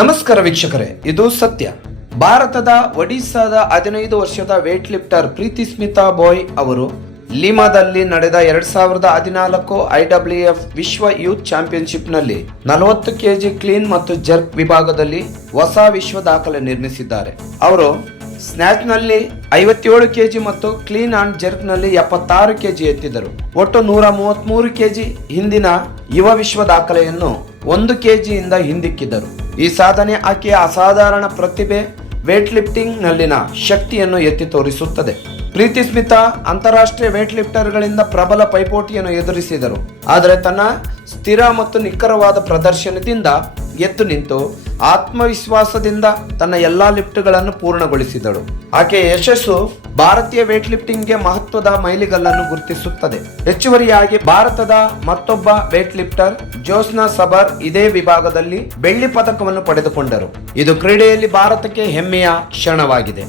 ನಮಸ್ಕಾರ ವೀಕ್ಷಕರೇ, ಇದು ಸತ್ಯ. ಭಾರತದ ಒಡಿಸ್ಸಾದ 15 ವರ್ಷದ ವೇಟ್ ಲಿಫ್ಟರ್ ಪ್ರೀತಿ ಸ್ಮಿತಾ ಬಾಯ್ ಅವರು ಲಿಮಾದಲ್ಲಿ ನಡೆದ 2014 IWF ವಿಶ್ವ ಯೂತ್ ಚಾಂಪಿಯನ್ಶಿಪ್ನಲ್ಲಿ 40 ಕೆಜಿ ಕ್ಲೀನ್ ಮತ್ತು ಜರ್ಕ್ ವಿಭಾಗದಲ್ಲಿ ಹೊಸ ವಿಶ್ವ ದಾಖಲೆ ನಿರ್ಮಿಸಿದ್ದಾರೆ. ಅವರು ಸ್ನ್ಯಾಚ್ನಲ್ಲಿ 57 ಕೆಜಿ ಮತ್ತು ಕ್ಲೀನ್ ಅಂಡ್ ಜರ್ಕ್ ನಲ್ಲಿ 76 ಕೆಜಿ ಎತ್ತಿದರು. ಒಟ್ಟು 133 ಕೆಜಿ ಹಿಂದಿನ ಯುವ ವಿಶ್ವ ದಾಖಲೆಯನ್ನು 1 ಕೆಜಿಯಿಂದ ಹಿಂದಿಕ್ಕಿದರು. ಈ ಸಾಧನೆ ಆಕೆಯ ಅಸಾಧಾರಣ ಪ್ರತಿಭೆ, ವೇಟ್ ಲಿಫ್ಟಿಂಗ್ ನಲ್ಲಿನ ಶಕ್ತಿಯನ್ನು ಎತ್ತಿ ತೋರಿಸುತ್ತದೆ. ಪ್ರೀತಿ ಸ್ಮಿತಾ ಅಂತಾರಾಷ್ಟ್ರೀಯ ವೇಟ್ ಲಿಫ್ಟರ್ಗಳಿಂದ ಪ್ರಬಲ ಪೈಪೋಟಿಯನ್ನು ಎದುರಿಸಿದರು, ಆದರೆ ತನ್ನ ಸ್ಥಿರ ಮತ್ತು ನಿಖರವಾದ ಪ್ರದರ್ಶನದಿಂದ ಎದ್ದು ನಿಂತು ಆತ್ಮವಿಶ್ವಾಸದಿಂದ ತನ್ನ ಎಲ್ಲಾ ಲಿಫ್ಟ್ಗಳನ್ನು ಪೂರ್ಣಗೊಳಿಸಿದಳು. ಆಕೆಯ ಯಶಸ್ಸು ಭಾರತೀಯ ವೇಟ್ ಲಿಫ್ಟಿಂಗ್ಗೆ ಮಹತ್ವದ ಮೈಲಿಗಲ್ಲನ್ನು ಗುರುತಿಸುತ್ತದೆ. ಹೆಚ್ಚುವರಿಯಾಗಿ ಭಾರತದ ಮತ್ತೊಬ್ಬ ವೇಟ್ ಲಿಫ್ಟರ್ ಜೋಸ್ನಾ ಸಬರ್ ಇದೇ ವಿಭಾಗದಲ್ಲಿ ಬೆಳ್ಳಿ ಪದಕವನ್ನು ಪಡೆದುಕೊಂಡರು. ಇದು ಕ್ರೀಡೆಯಲ್ಲಿ ಭಾರತಕ್ಕೆ ಹೆಮ್ಮೆಯ ಕ್ಷಣವಾಗಿದೆ.